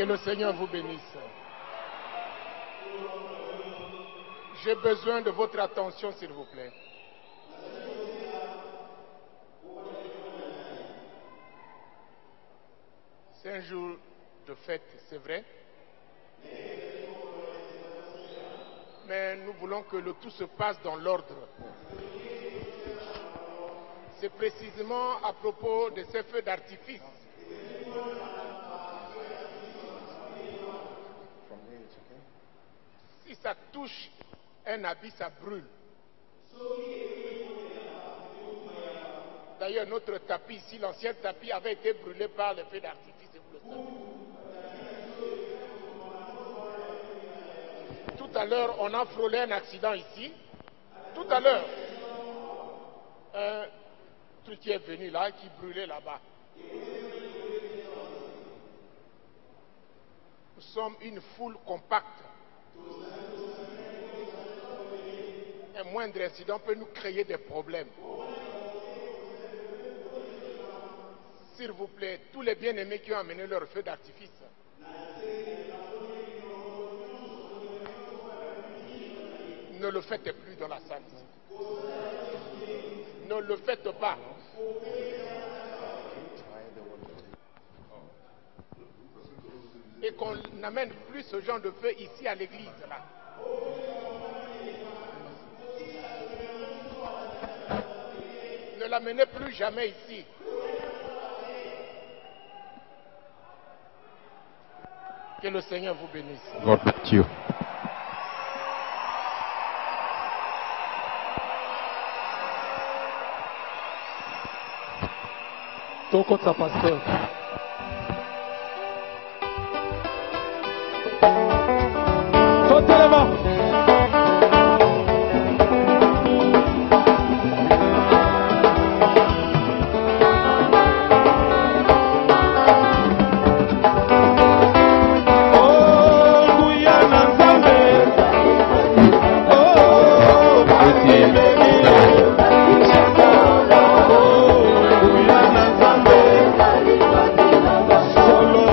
Que le Seigneur vous bénisse. J'ai besoin de votre attention, s'il vous plaît. C'est un jour de fête, c'est vrai. Mais nous voulons que le tout se passe dans l'ordre. C'est précisément à propos de ces feux d'artifice. Si ça touche un habit, ça brûle. D'ailleurs, notre tapis ici, l'ancien tapis, avait été brûlé par les feux d'artifice, vous le savez. Tout à l'heure, on a frôlé un accident ici. Tout à l'heure, un truc qui est venu là, qui brûlait là-bas. Nous sommes une foule compacte. Un moindre incident peut nous créer des problèmes. S'il vous plaît, tous les bien-aimés qui ont amené leur feu d'artifice, ne le faites plus dans la salle ici. Ne le faites pas. Et qu'on n'amène plus ce genre de feu ici à l'église là. Ne l'amenez plus jamais ici. Que le Seigneur vous bénisse. God bless you. Ton compte sa pasteur. Sautez les mains. Solo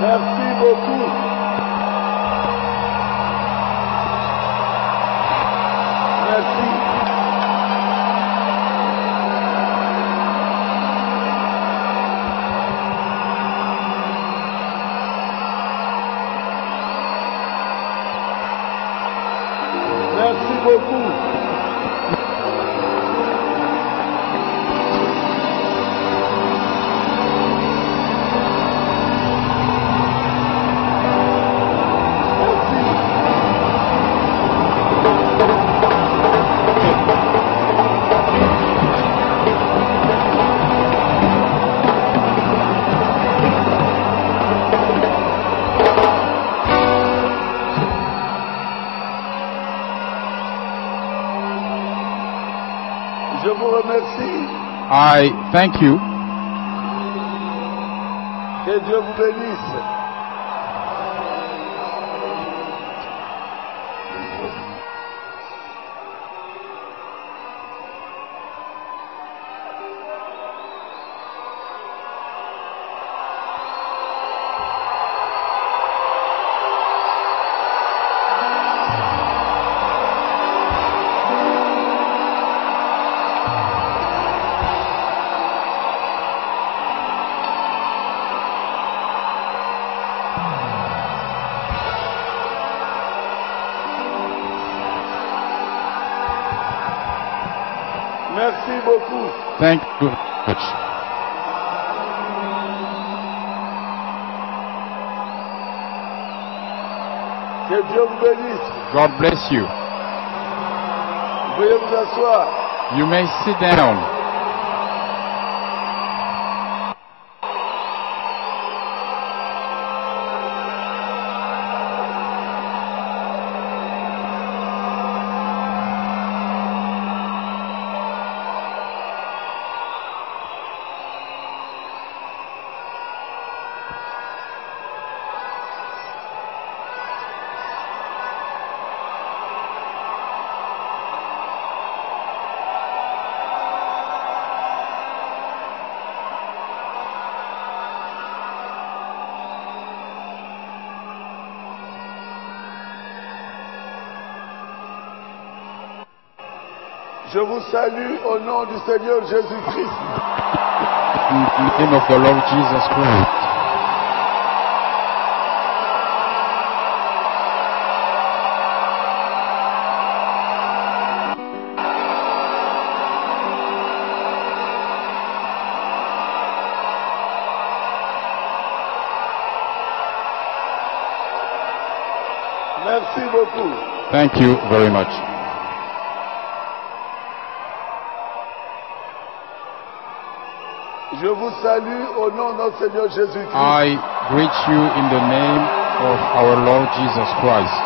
Merci beaucoup. Merci. Merci beaucoup. Je vous remercie. I thank you. Que Dieu vous bénisse. Merci beaucoup. Thank you very much. Que Dieu vous bénisse. God bless you. Veuillez vous asseoir. You may sit down. Je vous salue au nom du Seigneur Jésus-Christ. In the name of the Lord Jesus Christ. Merci beaucoup. Thank you very much. Je vous salue au nom de notre Seigneur Jésus-Christ. I greet you in the name of our Lord Jesus Christ.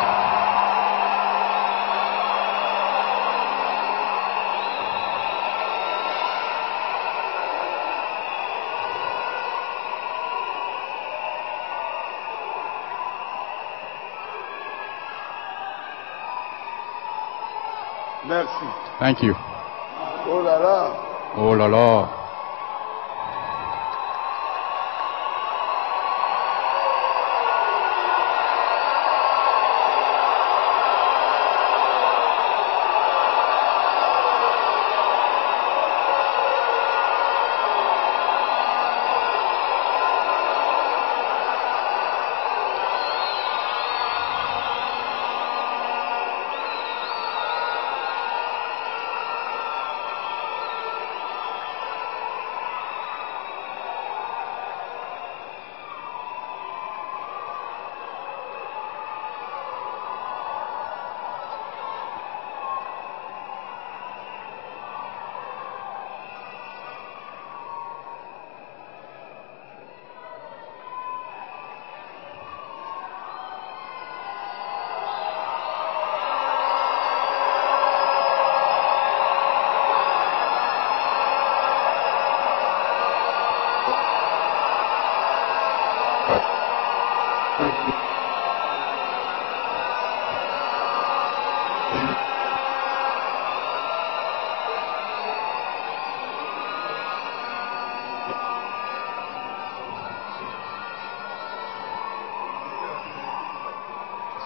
Merci. Thank you. Oh là là. Oh la la.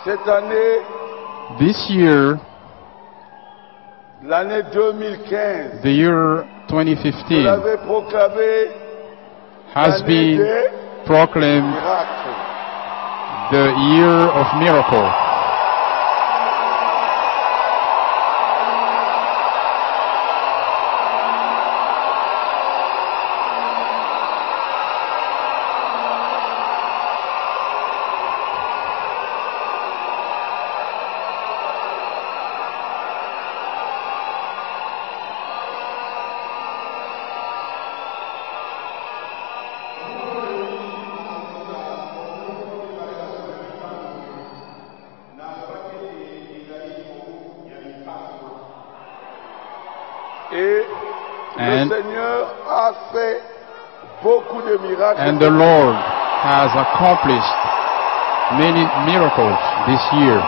Cette année, This year, l'année 2015, the year vous 2015, l'avez proclamé has l'année been des proclaimed miracles. the year of miracle. Et And- le Seigneur a fait beaucoup de miracles. And the Lord has accomplished many miracles this year.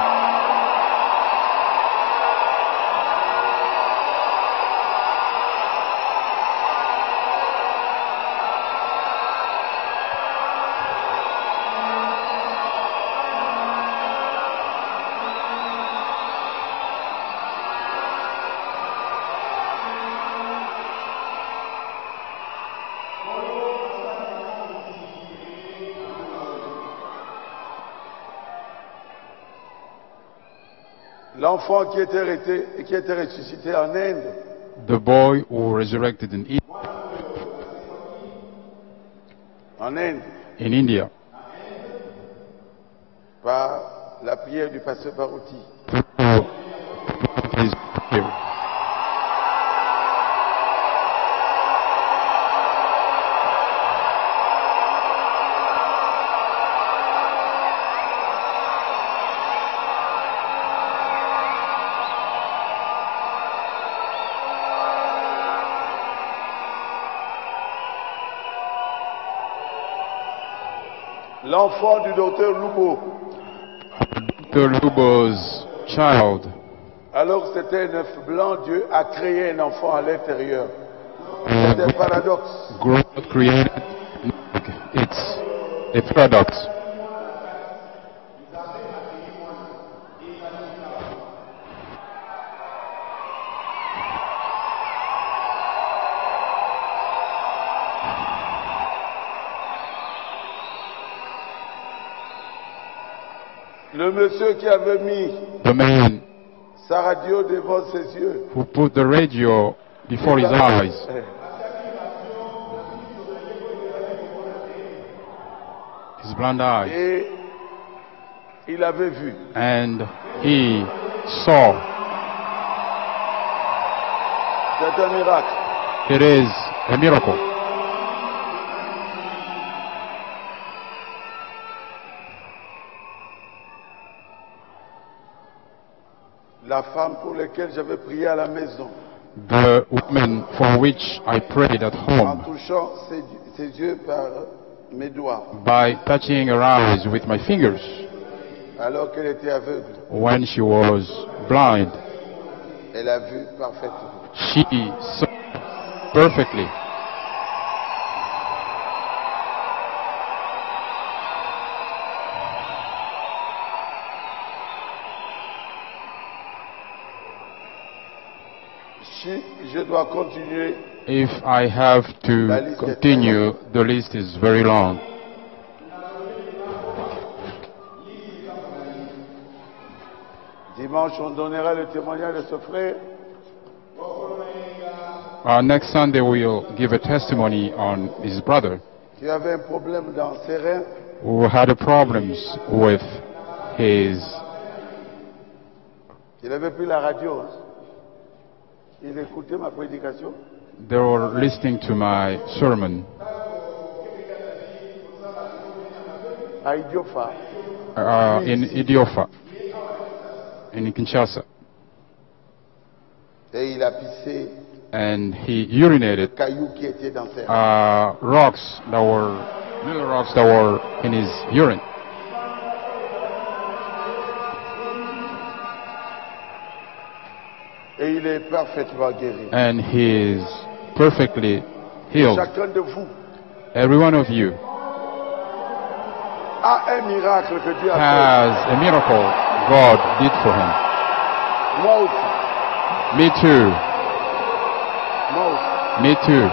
L'enfant qui était ressuscité en Inde, The boy who resurrected en Inde, in India par la prière du pasteur Barouti. is here. L'enfant du docteur Lubo, Dr. Lubo's child, alors que c'était un œuf blanc, Dieu a créé un enfant à l'intérieur. C'est un paradoxe. God created. It's a paradox. Le monsieur qui avait mis The man sa radio devant ses yeux, who put the radio before his eyes, his blind eyes, et il avait vu. and he saw. C'est un miracle. It is a miracle. La femme pour laquelle j'avais prié à la maison, The woman for which I prayed at en home touchant ses yeux par mes doigts, by touching her eyes with my fingers alors qu'elle était aveugle, when she was blind, elle a vu parfaitement. she saw perfectly. Si je dois continuer, If I have to continue, the list is very long. dimanche, on donnera le témoignage de ce frère Next Sunday we'll give a testimony on his brother qui avait un problème dans ses reins. who had problems with his. Il avait pris la radio. Hein. Il écoutait ma prédication. They were listening to my sermon À Idiofa. in Idiofa, in Kinshasa, Et il a pissé and he urinated le caillou qui était dans ses reins. little rocks that were in his urine. Et il est parfaitement guéri. and he is perfectly healed. Chacun de vous Every one of you a un miracle que Dieu a has a miracle God did for him. fait. Moi aussi. Me too. Moi aussi. Me too.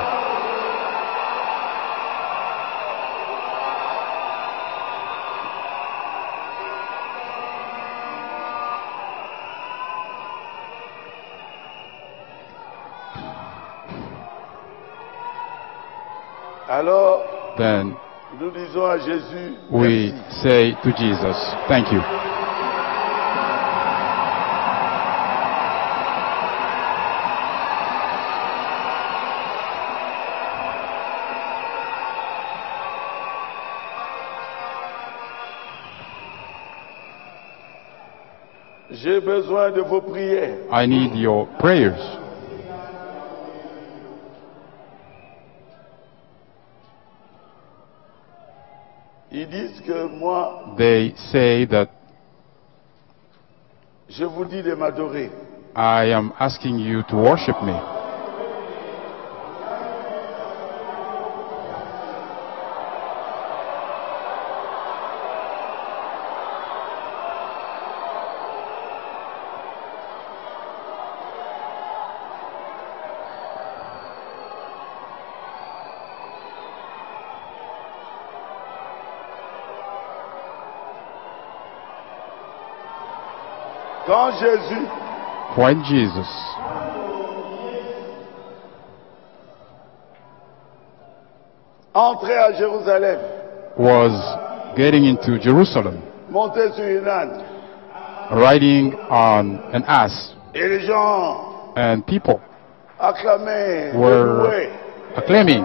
Alors, Then nous disons à Jésus, we merci. say to Jesus, thank you. J'ai besoin de vos prières. I need your prayers. Ils disent que moi, They say that je vous dis de m'adorer. I am asking you to worship me. Quand Jésus When Jesus entrait à Jérusalem, was getting into Jerusalem, montait sur une âne, riding on an ass, et les gens and people acclamaient, were louaient. acclaiming,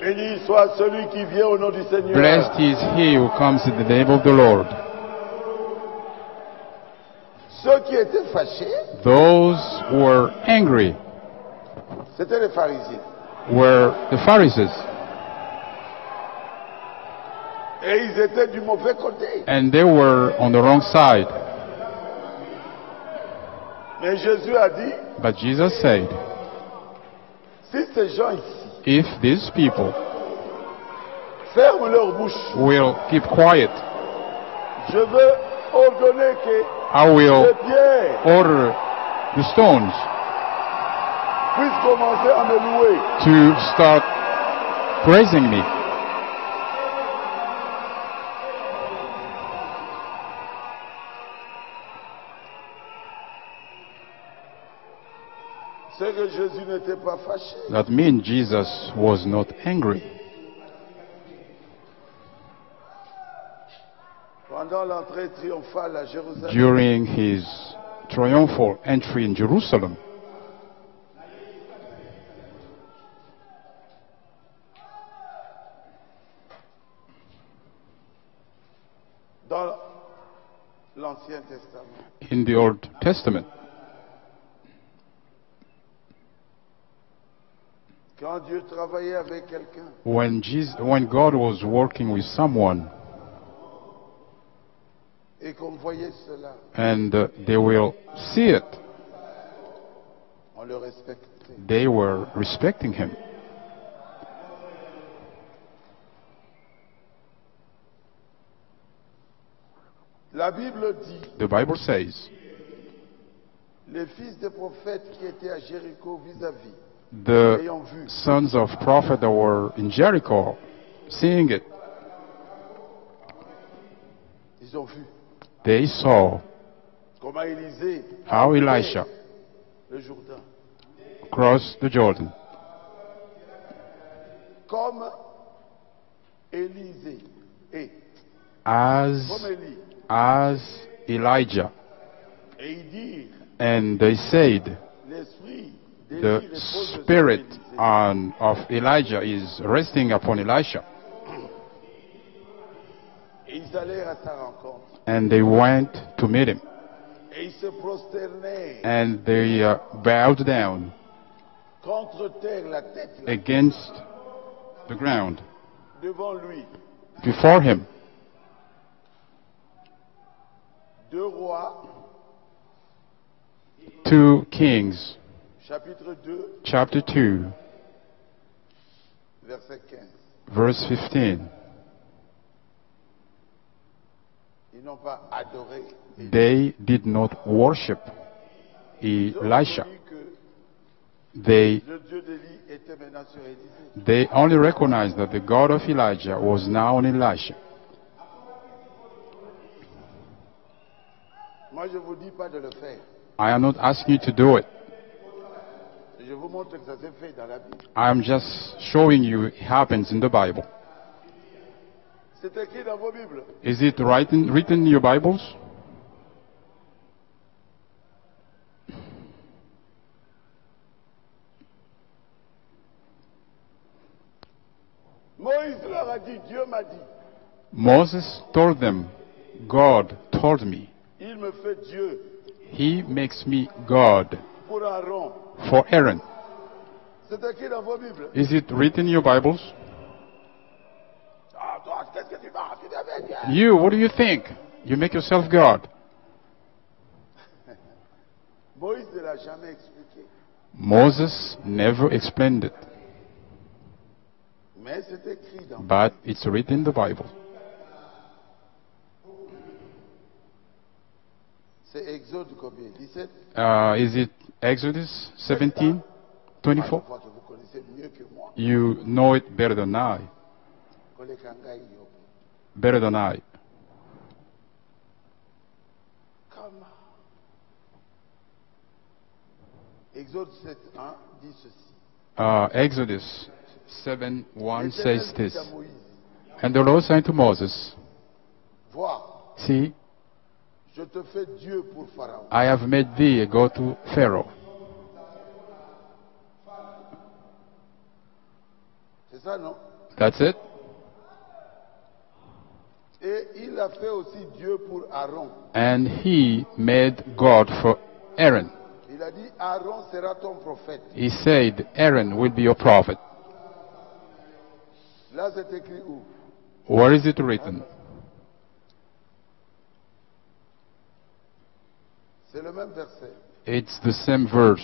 Béni soit celui qui vient au nom du Seigneur. "Blessed is he who comes in the name of the Lord." Ceux qui étaient fâchés, Those who were angry c'était les pharisiens. were the Pharisees, Et ils étaient du mauvais côté. and they were on the wrong side. Mais Jésus a dit, But Jesus said, si ces gens ici if these people ferment leur bouche, will keep quiet, je veux ordonner que I will les pierres order the stones puissent commencer à me louer. to start praising me. C'est que Jésus n'était pas fâché. That means Jesus was not angry. Pendant l'entrée triomphale à Jérusalem, During his triumphal entry in Jerusalem, dans l'Ancien Testament, in the Old Testament, quand Dieu travaillait avec quelqu'un, when God was working with someone et qu'on voyait cela, and they will see it, on le respectait. they were respecting him. La Bible dit, The Bible says, les fils des prophètes qui étaient à Jéricho vis-à-vis, the ayant vu, sons of prophet that were in Jericho, seeing it, ils ont vu they saw comment Élisée how a Elisha le Jourdain. crossed the Jordan, Comme Élisée et as comme Élie. Elijah. Et ils dirent, And they said, l'esprit the d'Élie repose sur spirit Élisée. of Elijah is resting upon Elisha. Et ils allèrent à sa rencontre. And they went to meet him. Et ils se prosternaient And they bowed down contre terre, la tête là, against the ground devant lui. before him. 2 Rois, 2 Kings, chapitre 2, chapter 2, verset 15. verse 15. Ils n'ont pas adoré. They did not worship Ils ont Elisha. reconnu que They le Dieu d'Élie était maintenant sur Élisée. They only recognized that the God of Elijah was now on Elisha. Moi, je ne vous dis pas de le faire. I am not asking you to do it. Je vous montre que ça s'est fait dans la Bible. I am just showing you it happens in the Bible. C'est écrit dans vos Bibles. Is it written in your Bibles? Moïse leur a dit, Dieu m'a dit, Moses told them, God told me, il me fait Dieu He makes me God pour Aaron. for Aaron. C'est écrit dans vos Bibles. Is it written in your Bibles? Ah, toi, qu'est-ce que tu vas? Tu devais dire. You, what do you think? You make yourself God. Moïse ne l'a jamais expliqué. Moses never explained it, Mais c'est écrit dans but it's written in the Bible. C'est Exode combien? 17? Is it Exodus 17, 24? Je crois que vous connaissez mieux que moi. You know it better than I. Kolekanga iyo. Better than I. Comment? Exode 7, 1 dit ceci. Exodus 7, 1 says L'Éternel this. dit à Moïse, And the Lord said to Moses, vois, See, je te fais Dieu pour Pharaon. I have made thee a God to Pharaoh. C'est ça, non? That's it. Et il a fait aussi Dieu pour Aaron. And he made God for Aaron. Il a dit, Aaron sera ton prophète. He said, Aaron will be your prophet. Là, c'est écrit où? Where is it written? C'est le même verset. It's the same verse.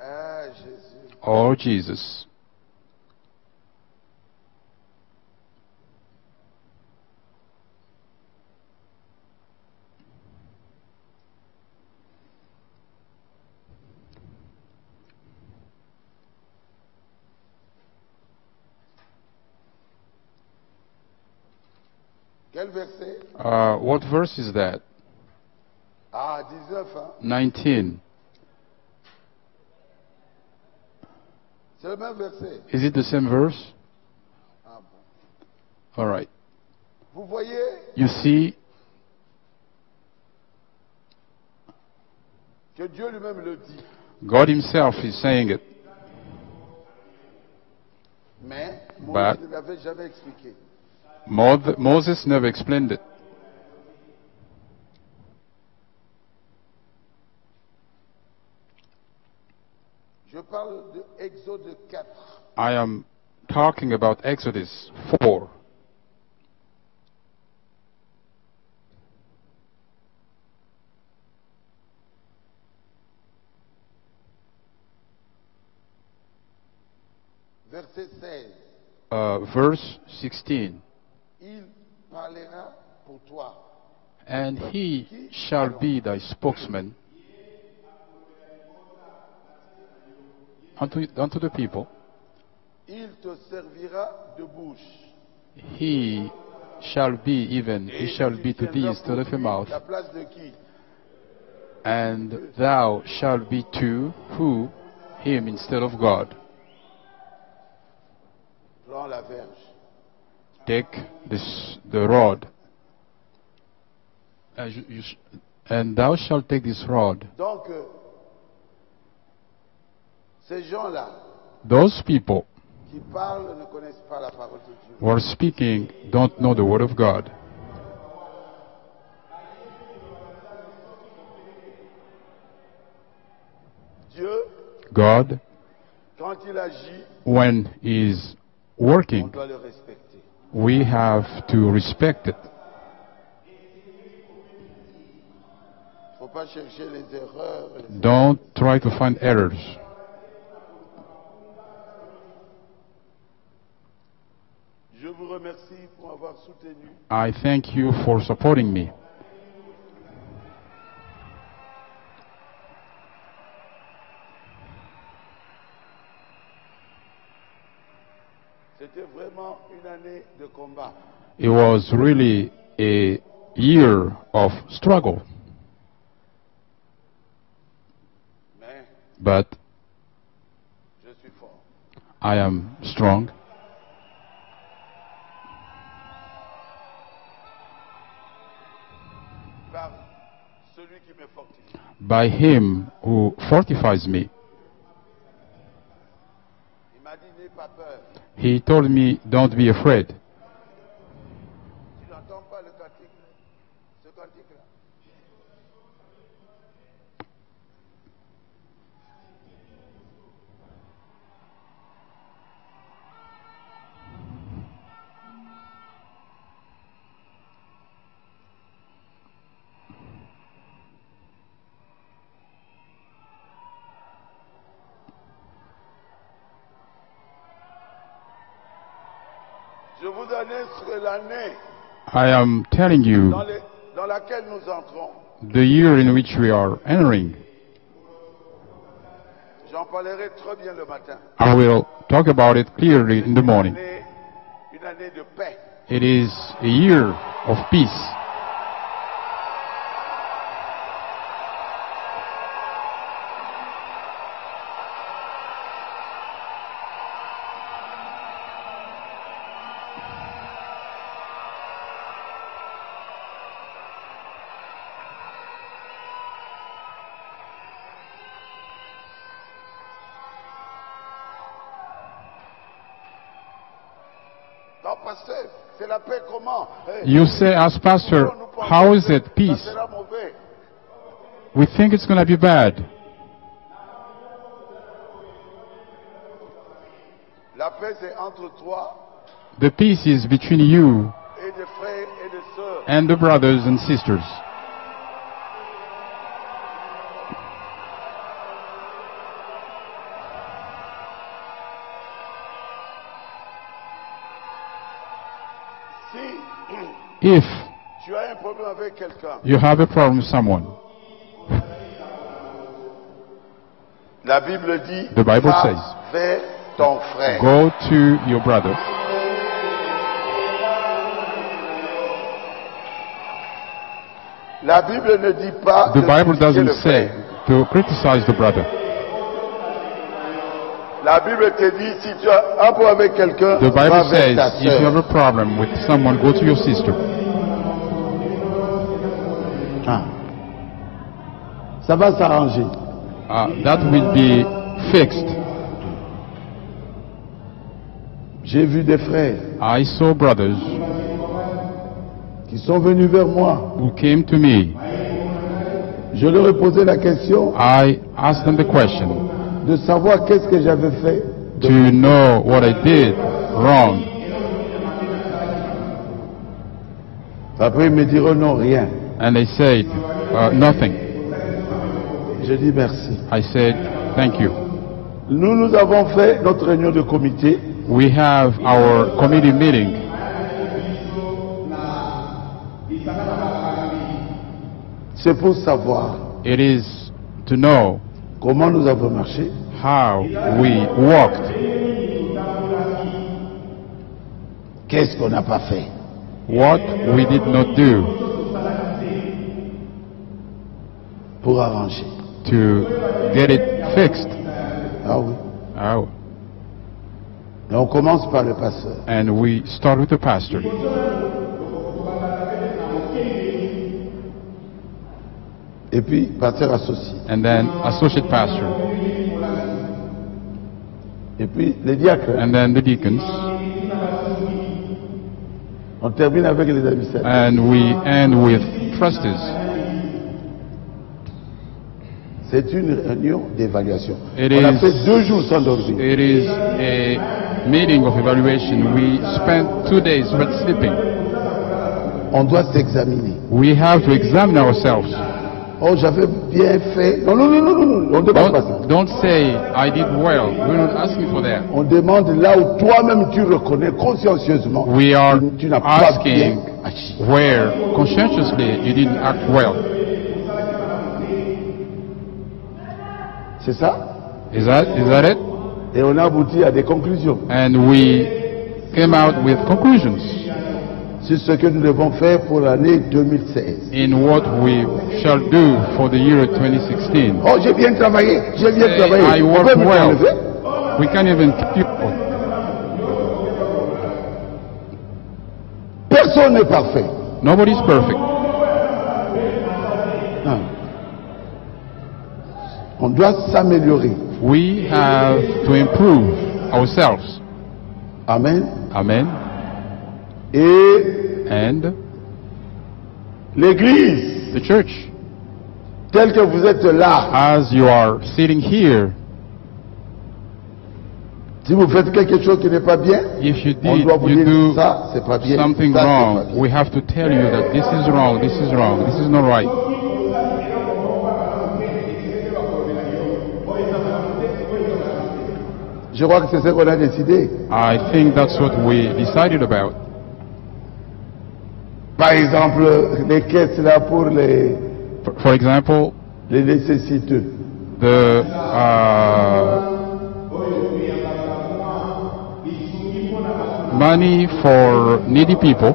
Ah, Jésus. Oh, Jesus. Quel verset? What verse is that? Ah, 19, hein? 19. C'est le même verset. Is it the same verse? Ah bon. All right. Vous voyez, You see que Dieu lui-même le dit. God himself is saying it, Mais Moïse But- ne l'avait jamais expliqué. Moses never explained it. Je parle de Exode 4. I am talking about Exodus 4. Verset 16. Verse 16. Il parlera pour toi. And he shall be thy spokesman unto the people. Il te servira de bouche. He shall be to thee instead of a mouth. La place de qui? And thou shalt be to who? Him instead of God. Prends la verge. Take the rod. And thou shalt take this rod. Donc, ces gens-là Those people qui parlent ne connaissent pas la parole de Dieu. who are speaking don't know the word of God. Dieu, God, quand il agit, when He's on working, doit le respecter. we have to respect it. pas chercher les erreurs. Don't try to find errors. Je vous remercie pour m'avoir soutenu. I thank you for supporting me. C'était vraiment une année de combat. It was really a year of struggle, Mais but je suis fort. I am strong Par celui qui me fortifie. by Him who fortifies me. Il m'a dit n'aie pas peur. He told me, don't be afraid. Tu n'entends pas le cantique, ce cantique-là. Je vous annonce l'année I am telling you dans laquelle nous entrons. the year in which we are entering. J'en parlerai très bien le matin. I will talk about it clearly in the morning. Une année de paix. It is a year of peace. Non, pasteur, c'est la paix comment? You say, as pastor, how is it Ça peace? sera mauvais. We think it's going to be bad. La paix, c'est entre toi The peace is between you et des frères et des sœurs. and the brothers and sisters. Si If tu as un problème avec quelqu'un, you have a problem with someone, la Bible dit, The Bible va says, vers ton frère. go to your brother. La Bible ne dit pas The de Bible critiquer le doesn't say frère. to criticize the brother. La Bible te dit, si tu as un problème avec quelqu'un, The va Bible vers says ta if you have sœur. a problem with someone, go to your sister. Ah. Ça va s'arranger. That will be fixed. J'ai vu des frères I saw brothers qui sont venus vers moi. who came to me. Je leur ai posé la question I asked them the question de savoir qu'est-ce que j'avais fait. to know what I did wrong. Après, ils me diront non, rien. And they said, nothing. Je dis merci. I said, thank you. Nous avons fait notre réunion de comité. We have our committee meeting. C'est pour savoir It is to know comment nous avons marché, how we walked, qu'est-ce qu'on n'a pas fait. what we did not do Pour arranger. to get it fixed. Ah oui. Oh. Et on commence par le pasteur. And we start with the pastor. Et puis, pasteur associé. And then associate pastor. Et puis, les diacres. And then the deacons. On termine avec les administrateurs. And we end with trustees. C'est une réunion d'évaluation. It On a is- fait 2 jours sans dormir. It is a meeting of evaluation. We spent 2 days without sleeping. On doit s'examiner. We have to examine ourselves. Oh, j'avais bien fait. Non, non, non, non, non, on ne demande pas ça. Don't say, I did well. We're not asking for that. On demande là où toi-même tu reconnais consciencieusement We are que tu n'as pas asking bien agi. where conscientiously you didn't act well. C'est ça? Is that it? Et on a abouti à des conclusions. And we came out with conclusions C'est ce que nous devons faire pour l'année 2016. in what we shall do for the year 2016. Oh, j'ai bien travaillé, j'ai bien Say, travaillé. I On worked peut me well. enlever? We can't even keep Personne n'est parfait. Nobody's perfect. Non. On doit s'améliorer. We have to improve ourselves. Amen. Amen. Et And l'Église, the church, telle que vous êtes là, as you are sitting here, si vous faites quelque chose qui n'est pas bien, if you on doit vous you dire do ça, c'est pas bien. something ça, c'est wrong, pas bien. we have to tell you that this is wrong, this is wrong, this is not right. Je crois que c'est ce qu'on a décidé. I think that's what we decided about. Par exemple, les caisses là pour For example, les nécessiteux. the money for needy people,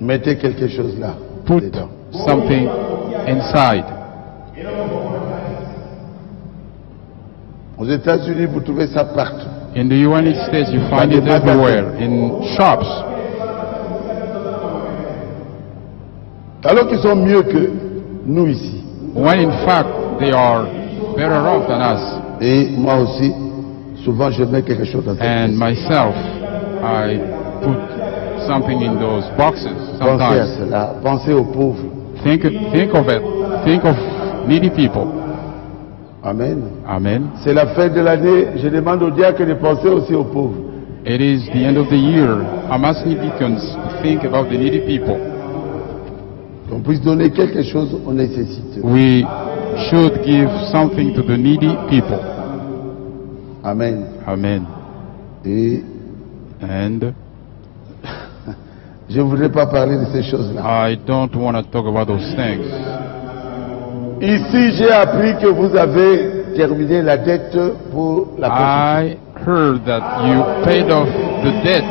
Mettez quelque chose là. put dedans. something inside. Aux États-Unis, vous trouvez ça partout. In the United States, you find it everywhere, in shops. Alors qu'ils sont mieux que nous ici. When in fact they are better off than us. Et moi aussi, souvent je mets quelque chose dans cette And caisse. myself, I put something in those boxes Pensez à sometimes. cela. Pensez aux pauvres. Think of it. Think of needy people. Amen. Amen. C'est la fin de l'année. Je demande aux diacres de penser aussi aux pauvres. It is the end of the year. I'm asking deacons to think about the needy people. Qu'on puisse donner quelque chose aux nécessiteux. We should give something to the needy people. Amen. Amen. Et And je ne voudrais pas parler de ces choses-là. I don't want to talk about those things. Ici, j'ai appris que vous avez terminé la dette pour la construction. I heard that you paid off the debt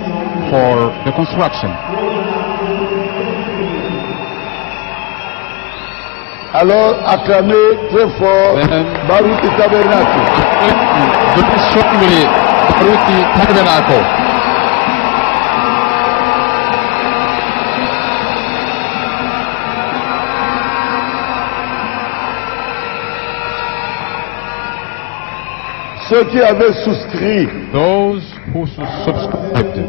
for the construction. Alors, acclamez très fort Then- Baruch Tabernacle. Very strongly, Baruch Tabernacle. Ceux qui avaient souscrit, Those who subscribed,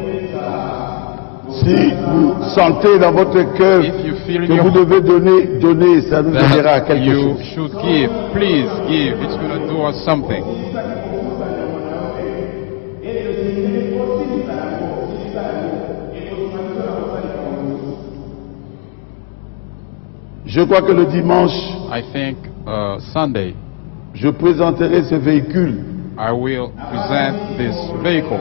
si vous sentez dans votre cœur if you feel in que your vous devez donner, ça nous aidera à that quelque you chose. should give, please give. It's going to do us something. Je crois que le dimanche, I think Sunday je présenterai ce véhicule. I will present this vehicle.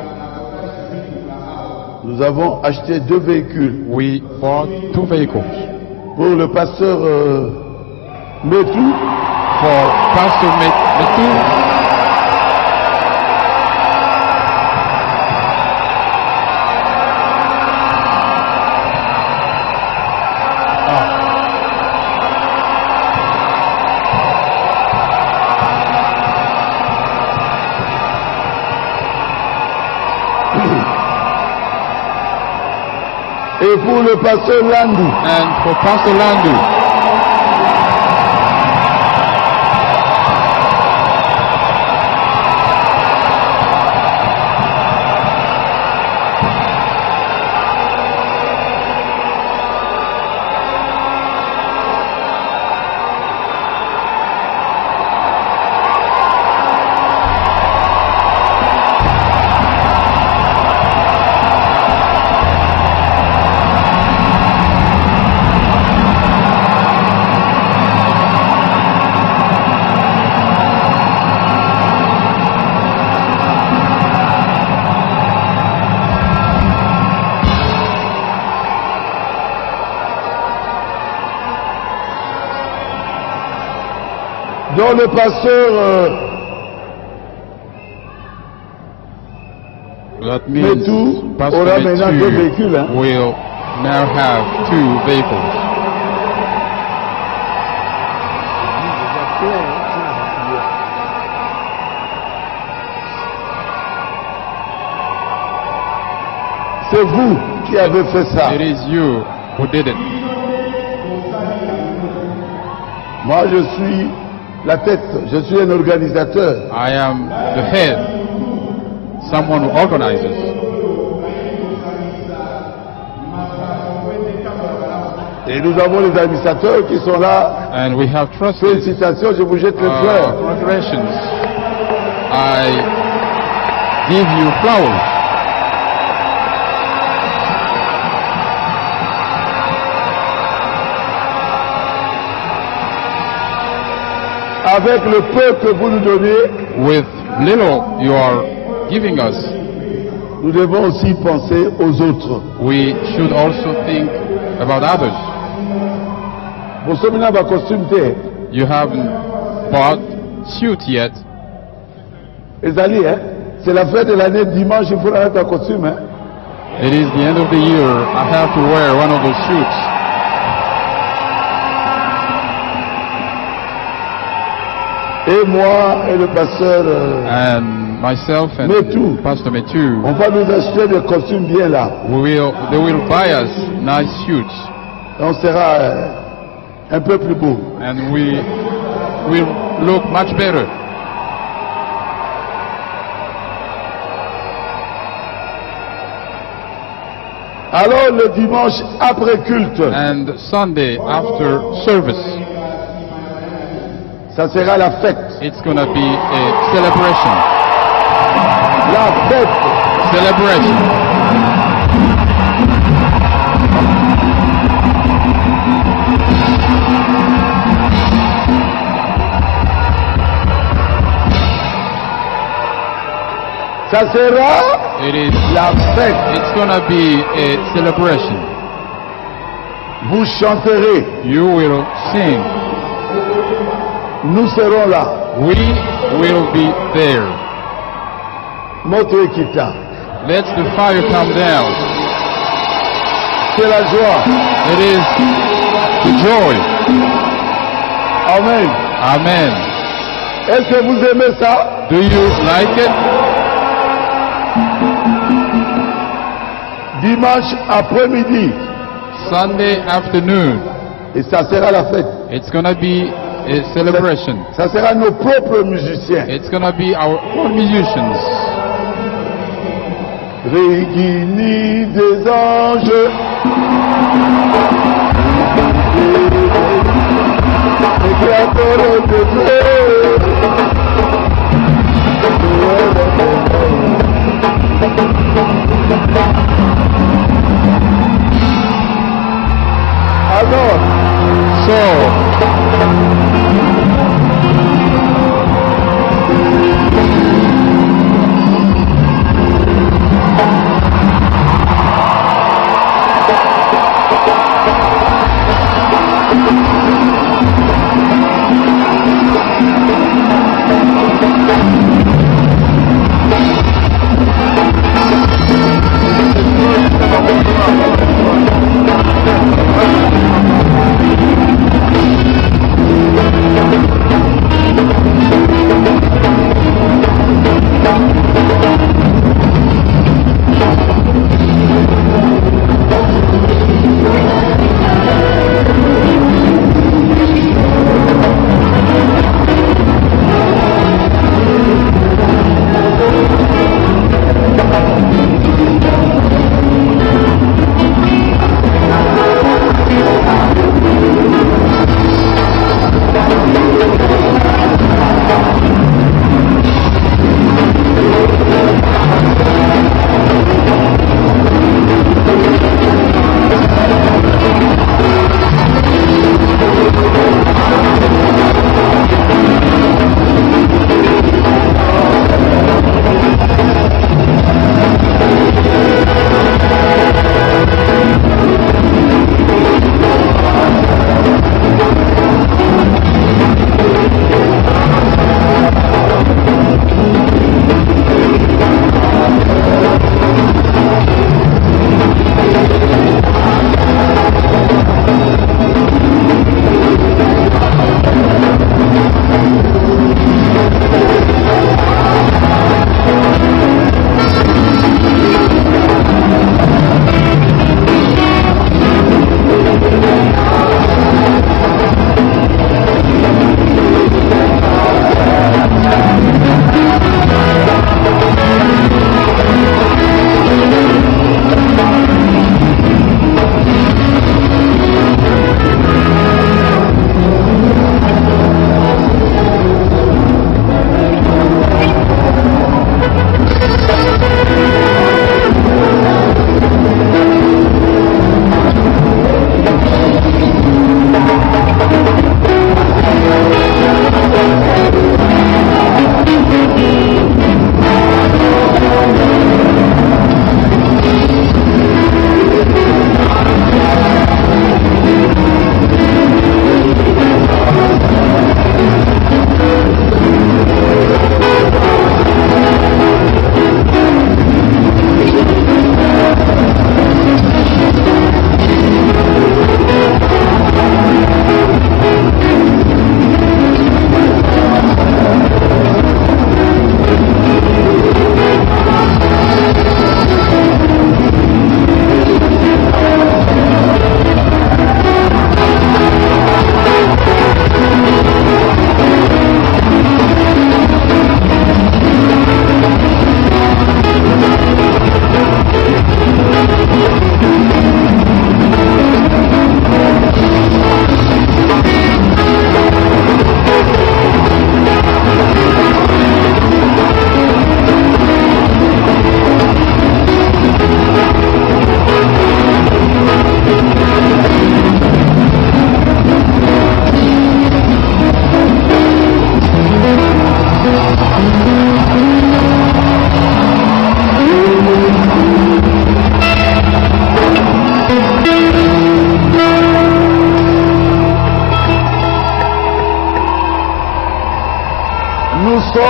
Nous avons acheté 2 véhicules We bought 2 vehicles pour le pasteur Metou for Pastor Metu. et pour le pasteur Landou. And for Pastor Landu. dont le pasteur That Metu means Pastor aura maintenant deux véhicules. Hein. will now have 2 vehicles. C'est vous qui avez fait ça. It is you who did it. Moi, je suis la tête, je suis un organisateur. I am the head, someone who organizes. Et nous avons les administrateurs qui sont là. And we have trusted. Félicitations, je vous jette les fleurs. Congratulations. I give you flowers. Avec le peu que vous nous donnez, With little you are giving us, nous devons aussi penser aux autres. we should also think about others. Vous sommes là, ma costume thé. You haven't bought suit yet. Les alliés, hein? C'est la fête de l'année, dimanche, il faut mettre un costume. Hein? It is the end of the year. I have to wear one of those suits. Et moi et le pasteur, And myself and Metu. Pastor Metu, on va nous acheter des costumes bien là. they will buy us nice suits, On sera un peu plus beau. and we will look much better. Alors le dimanche après culte, And Sunday after service, ça sera la fête. it's gonna be a celebration. La fête. Celebration. Ça sera It is. la fête. It's gonna be a celebration. Vous chanterez. You will sing. Nous serons là. We will be there. Moto Ekita. Let the fire come down. C'est la joie. It is the joy. Amen. Amen. Est-ce que vous aimez ça? Do you like it? Dimanche après-midi. Sunday afternoon, Et ça sera la fête. it's gonna be a celebration. Ça sera nos propres musiciens. It's gonna be our own musicians. Réunis des anges. Et créateurs de Dieu. Alors, So,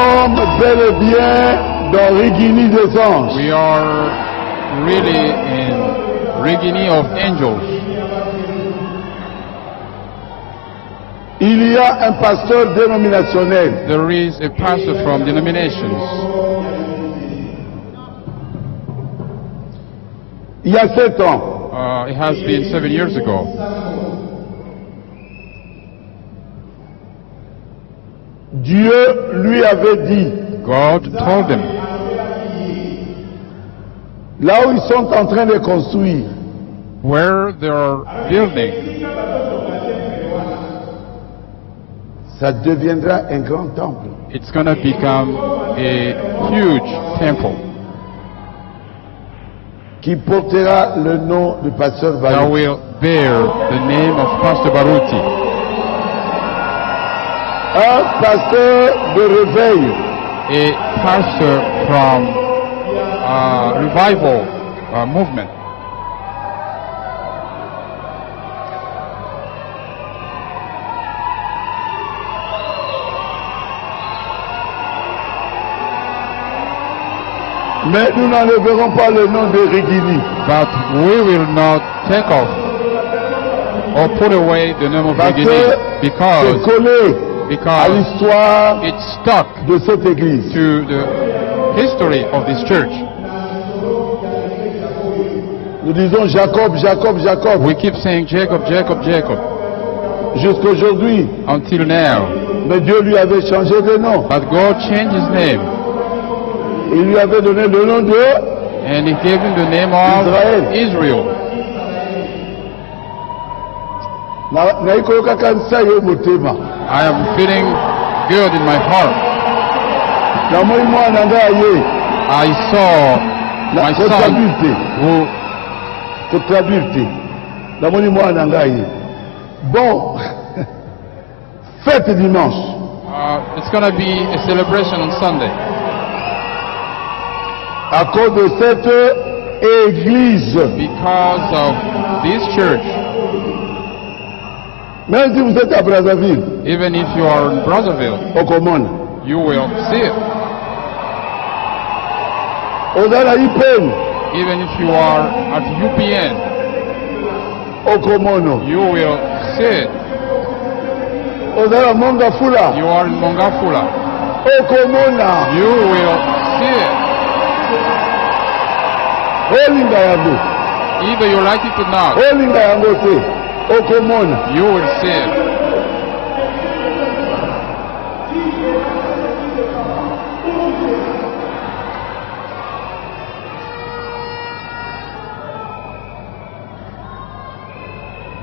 sommes bel et bien dans Rigini des anges. We are really in Regini of Angels. Il y a un pasteur dénominationnel. There is a pastor from denominations. Il y a 7 ans, It has been 7 years ago. Dieu lui avait dit, God told them, là où ils sont en train de construire, where they are building, ça deviendra un grand temple. it's going to become a huge temple Qui portera le nom du pasteur that Baruch. will bear the name of Pastor Baruti. Un pasteur de réveil. A pastor from revival movement. Mais nous n'enlèverons pas le nom de Rigini. But we will not take off or put away the name of Parce que Regini c'est because collé à because l'histoire it's stuck de cette église. to the history of this church. Nous disons Jacob, Jacob, Jacob. We keep saying Jacob, Jacob, Jacob Jusqu'aujourd'hui. until now. Mais Dieu lui avait changé de nom. But God changed his name Il lui avait donné le nom de and he gave him the name of Israel. naikoyoka kanisa yo motema. I am feeling good in my heart. Namoni mwana ngai ye. I saw my son who Kotraduire te. Namoni mwana ngai ye. Bon. Fête dimanche. it's going to be a celebration on Sunday. À cause de cette église. Because of this church, Même si vous êtes à Brazzaville, even if you are in Brazzaville, au Commune, you will see it. Ozala Ipen, Even if you are at UPN, au Commune, you will see it. Ozala Mongafula, You are in Mongafula, au Commune, you will see it. Olinga yango, Either you like it or not, Olinga yango te, au Commune. you will see it.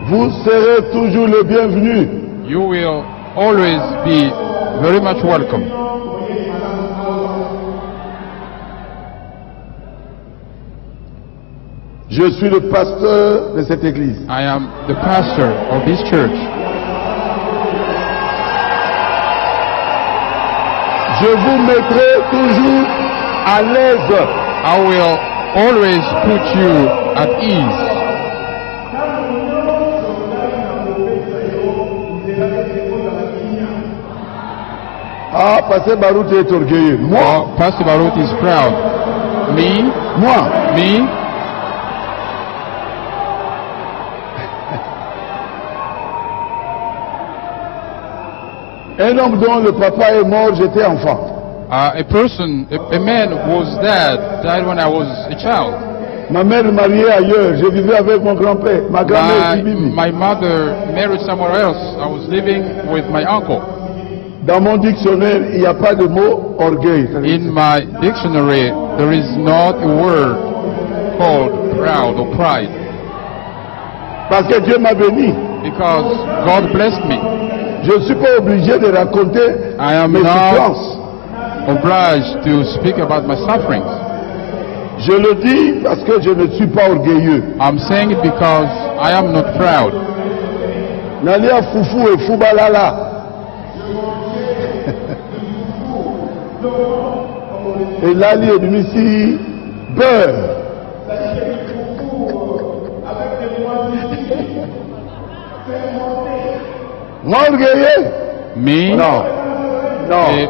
Vous serez toujours le bienvenu. You will always be very much welcome. Je suis le pasteur de cette église. I am the pastor of this church. Je vous mettrai toujours à l'aise. I will always put you at ease. Ah, Pasteur Baruch est orgueilleux. Moi, Oh, Pastor Baruch is proud. Me, moi, un homme dont le papa est mort, j'étais enfant. a man was died when I was a child. Ma mère mariée ailleurs, je vivais avec mon grand-père, ma grand-mère Bibi. My mother married somewhere else. I was living with my uncle. Dans mon dictionnaire, il n'y a pas de mot orgueil. In my dictionary, there is not a word called proud or pride, Parce que Dieu m'a béni. because God blessed me. Je ne suis pas obligé de raconter I am mes not souffrances. obliged to speak about my sufferings. Je le dis parce que je ne suis pas orgueilleux. I'm saying it because I am not proud. Nalia foufou et foubalala. Et lali et demi beurre. Moi orgueilleux? Me, Non. Non. eh,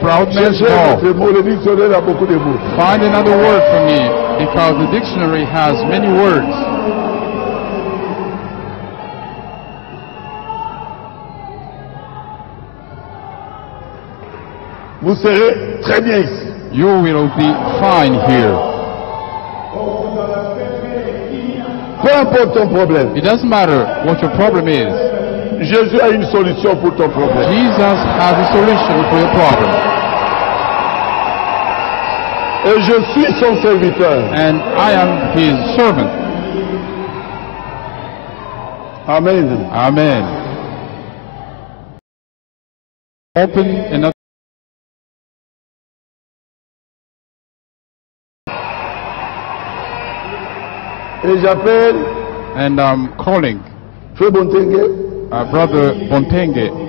proud man's Cherchez un ball. autre mot. Le dictionnaire a beaucoup de mots. Find another word for me, because the dictionary has many words. Vous serez très bien ici. You will be fine here. Peu importe ton problème. It doesn't matter what your problem is. Jésus a une solution pour ton problème. Jesus has a solution for your problem. Et je suis son serviteur. And I am his servant. Amen. Amen. Open another. Et j'appelle And I'm calling Frère Bontenge Brother Bontenge.